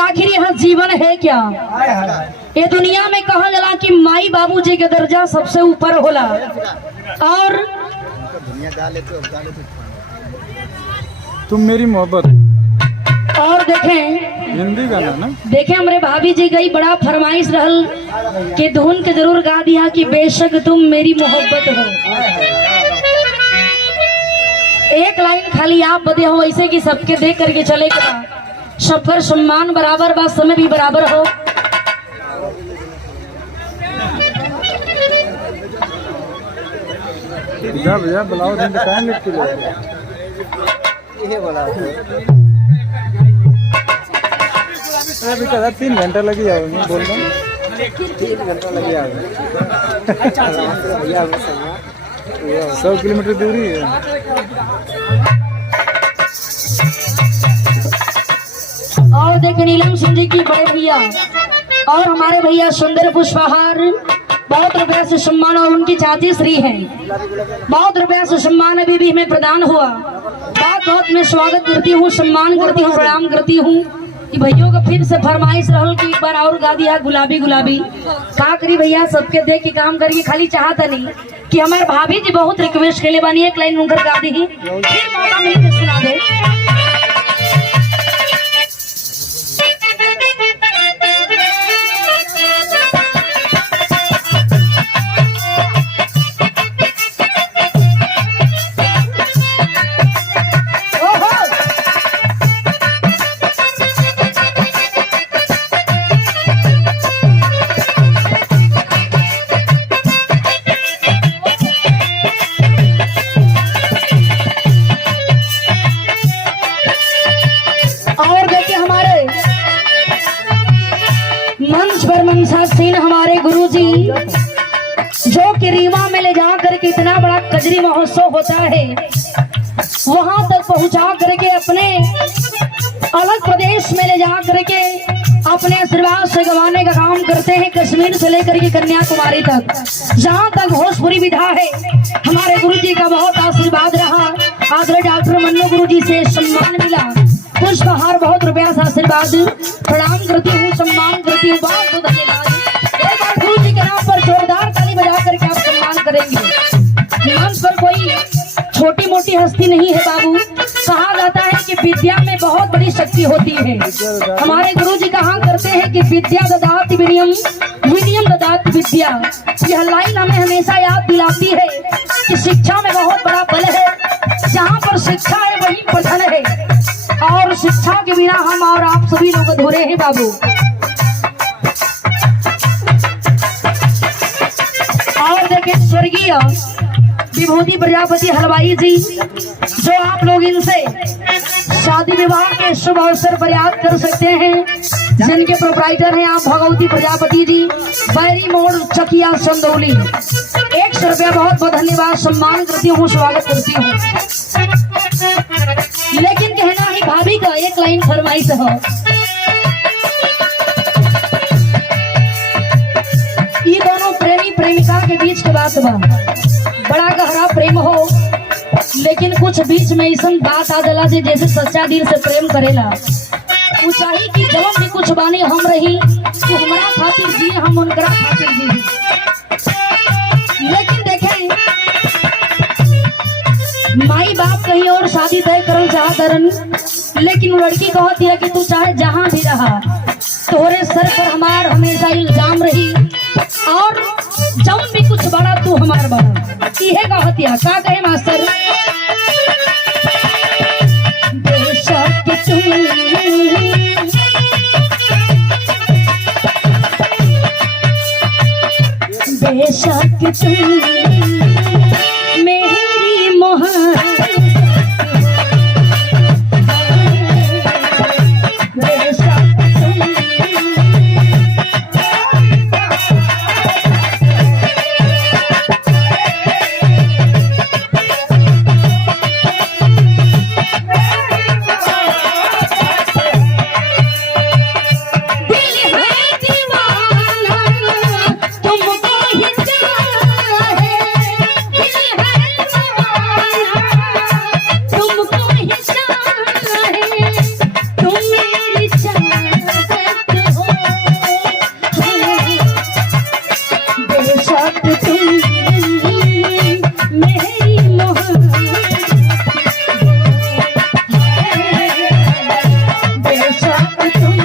आखिर यह जीवन है क्या। ये दुनिया में कहा जाला कि माई बाबूजी का दर्जा सबसे ऊपर होला। और तुम मेरी मोहब्बत और देखें हिंदी गाना ना, देखें हमारे भाभी जी गई बड़ा फरमाइश रहल कि धुन के जरूर गा दिया कि बेशक तुम मेरी मोहब्बत हो। एक लाइन खाली आप बदे हो ऐसे कि सबके देख करके चले के बा, सब पर सम्मान बराबर बा, समय भी बराबर हो। भैया बुलाओ दिन टाइम लिख के अभी कहा 3 घंटा लगी जाओगे, बोल रहा हूँ 3 घंटा लगी जाओगे। 100 किलोमीटर दूरी है। और देखे नीलम सिंह जी की बड़े भैया और हमारे भैया सुंदर पुष्पहार बहुत रुपया से सम्मान, और उनकी चाची श्री है बहुत रुपया से सम्मान अभी भी हमें प्रदान हुआ। बहुत बहुत मैं स्वागत करती हूँ, सम्मान करती हूँ, प्रणाम करती हूँ कि भैया का फिर से फरमाइश रहल कि एक बार और गा दिया गुलाबी गुलाबी। का करी भैया सबके देख के काम करिए, खाली चाहता नहीं कि हमारे भाभी जी बहुत रिक्वेस्ट के लिए बनी एक लाइन उनकर गा दी, फिर मौका मिल के सुना दे। मनसासीन हमारे गुरुजी जो कि रीवा में ले जा करके इतना बड़ा कजरी महोत्सव होता है वहां तक पहुंचा करके अपने अलग प्रदेश में ले जा करके अपने आशीर्वाद से गवाने का काम करते हैं। कश्मीर से लेकर के कन्याकुमारी तक जहां तक भोजपुरी विधा है हमारे गुरुजी का बहुत आशीर्वाद रहा। आदरणीय डॉक्टर मन्नू गुरुजी से सम्मान मिला, पुष्पहार बहुत रुपया से आशीर्वाद, प्रणाम करती हूँ, सम्मान करती हूँ, बहुत बहुत धन्यवाद। एक बार गुरु जी के नाम पर जोरदार ताली बजा करके आप सम्मान करेंगे। मंच पर कोई छोटी मोटी हस्ती नहीं है बाबू, कहा जाता है कि विद्या में बहुत बड़ी शक्ति होती है। हमारे गुरु जी कहा करते हैं कि विद्या ददाति विनयम, विनयम ददाति विद्या। यह लाइन हमें हमेशा याद दिलाती है कि शिक्षा में बहुत बड़ा बल है। जहाँ पर शिक्षा है वहीं पठन है, और शिक्षा के बिना हम और आप सभी लोग अधूरे हैं बाबू। और देखें स्वर्गीय विभूति प्रजापति हलवाई जी जो आप लोग इनसे शादी विवाह के शुभ अवसर पर याद कर सकते हैं, जिनके प्रोपराइटर हैं आप भगवती प्रजापति जी, बैरी मोड़ चकिया चंदौली। 100 रुपया बहुत बहुत धन्यवाद, सम्मान करती हूँ, स्वागत करती हूँ। लेकिन कहना ही भाभी का एक लाइन फरमाइश हो। ये दोनों प्रेमी प्रेमिका के बीच की बात बा, बड़ा गहरा प्रेम हो, लेकिन कुछ बीच में ऐसा बात आ जाला जैसे सच्चा दिल से प्रेम करेला। वो चाही कि जब भी कुछ बानी हम रही तो हमारा खातिर जी, हम उनकरा खातिर जी। लेकिन देखें माई बाप कहीं और शादी तय करल चाहतरन, लेकिन लड़की कहती है कि तू चाहे जहां भी रहा तोरे सर पर हमार हमेशा इल्जाम रही, और जब भी कुछ बड़ा तू हमार बड़ा। इहे कहती है, का कहे मास्टर? बेशक तुम मेरी मोहब्बत स्वागत तुम